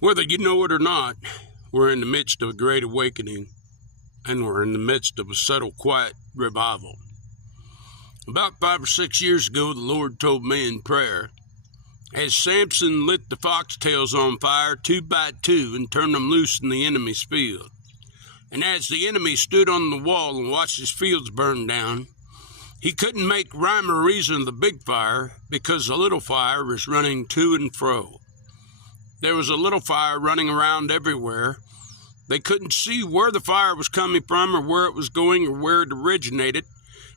Whether you know it or not, we're in the midst of a great awakening, and we're in the midst of a subtle, quiet revival. About 5 or 6 years ago, the Lord told me in prayer, as Samson lit the foxtails on fire 2 by 2 and turned them loose in the enemy's field, and as the enemy stood on the wall and watched his fields burn down, he couldn't make rhyme or reason of the big fire because the little fire was running to and fro. There was a little fire running around everywhere. They couldn't see where the fire was coming from or where it was going or where it originated,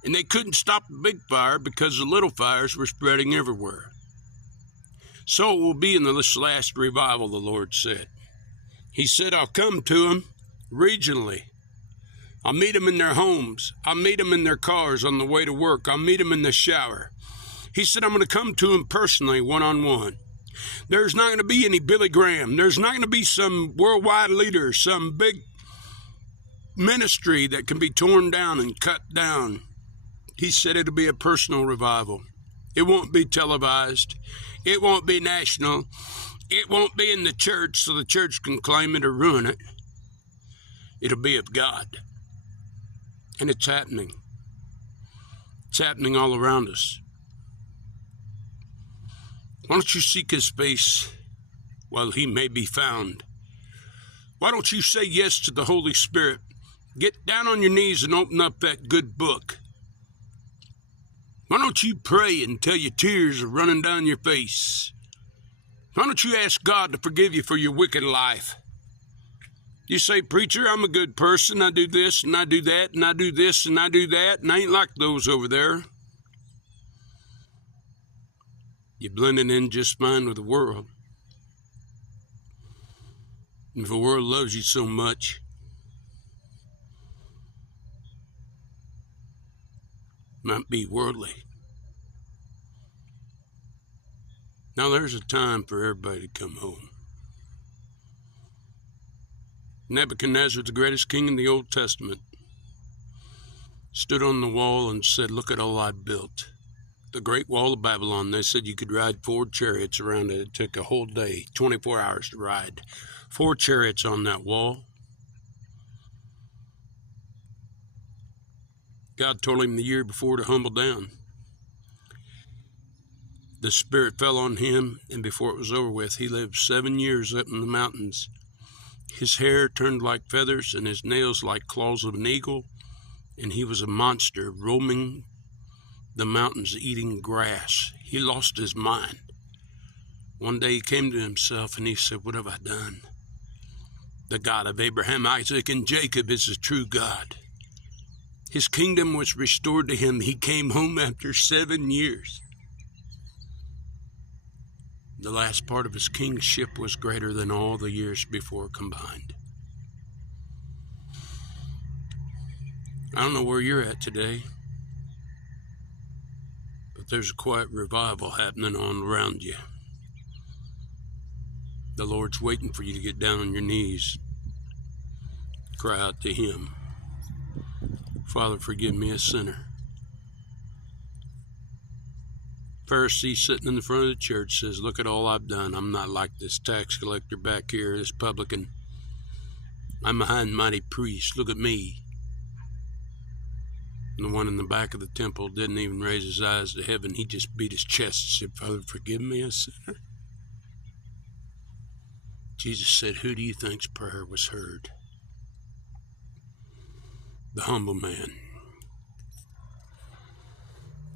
and they couldn't stop the big fire because the little fires were spreading everywhere. So it will be in this last revival, the Lord said. He said, I'll come to them regionally. I'll meet them in their homes. I'll meet them in their cars on the way to work. I'll meet them in the shower. He said, I'm going to come to them personally, one-on-one. There's not going to be any Billy Graham. There's not going to be some worldwide leader, some big ministry that can be torn down and cut down. He said it'll be a personal revival. It won't be televised. It won't be national. It won't be in the church so the church can claim it or ruin it. It'll be of God. And it's happening. It's happening all around us. Why don't you seek his face while he may be found? Why don't you say yes to the Holy Spirit? Get down on your knees and open up that good book. Why don't you pray until your tears are running down your face? Why don't you ask God to forgive you for your wicked life? You say, preacher, I'm a good person. I do this and I do that and I do this and I do that, and I ain't like those over there. You're blending in just fine with the world. And if the world loves you so much, it might be worldly. Now there's a time for everybody to come home. Nebuchadnezzar, the greatest king in the Old Testament, stood on the wall and said, look at all I built. The Great Wall of Babylon. They said you could ride 4 chariots around it. It took a whole day, 24 hours to ride. 4 chariots on that wall. God told him the year before to humble down. The Spirit fell on him, and before it was over with, he lived 7 years up in the mountains. His hair turned like feathers and his nails like claws of an eagle, and he was a monster roaming the mountains eating grass. He lost his mind. One day he came to himself and he said, what have I done? The God of Abraham, Isaac, and Jacob is the true God. His kingdom was restored to him. He came home after 7 years. The last part of his kingship was greater than all the years before combined. I don't know where you're at today, but there's a quiet revival happening all around you. The Lord's waiting for you to get down on your knees. Cry out to him. Father, forgive me, a sinner. Pharisee sitting in the front of the church says, look at all I've done. I'm not like this tax collector back here, this publican. I'm a high and mighty priest. Look at me. And the one in the back of the temple didn't even raise his eyes to heaven. He just beat his chest and said, Father, forgive me, a sinner. Jesus said, who do you think's prayer was heard? The humble man.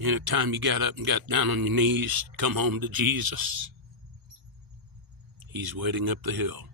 Anytime you got up and got down on your knees, come home to Jesus. He's waiting up the hill.